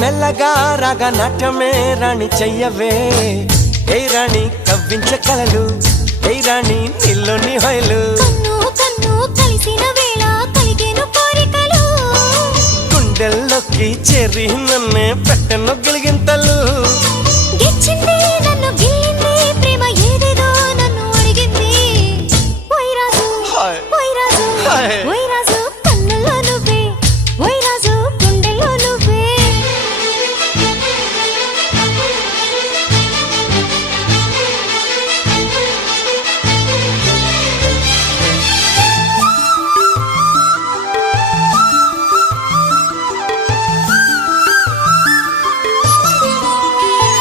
మెల్లగా రాగా నాట్యమే రాణి చెయ్యవే ఏ రాణి కవ్వించ కలలు ఏ రాణి నీలోని హొయలు కన్ను కన్ను కలిసిన వేళ కలిగేను కోరికలు గుండెల్లోకి చేరి నన్నే పెట్టను గిలిగింతలు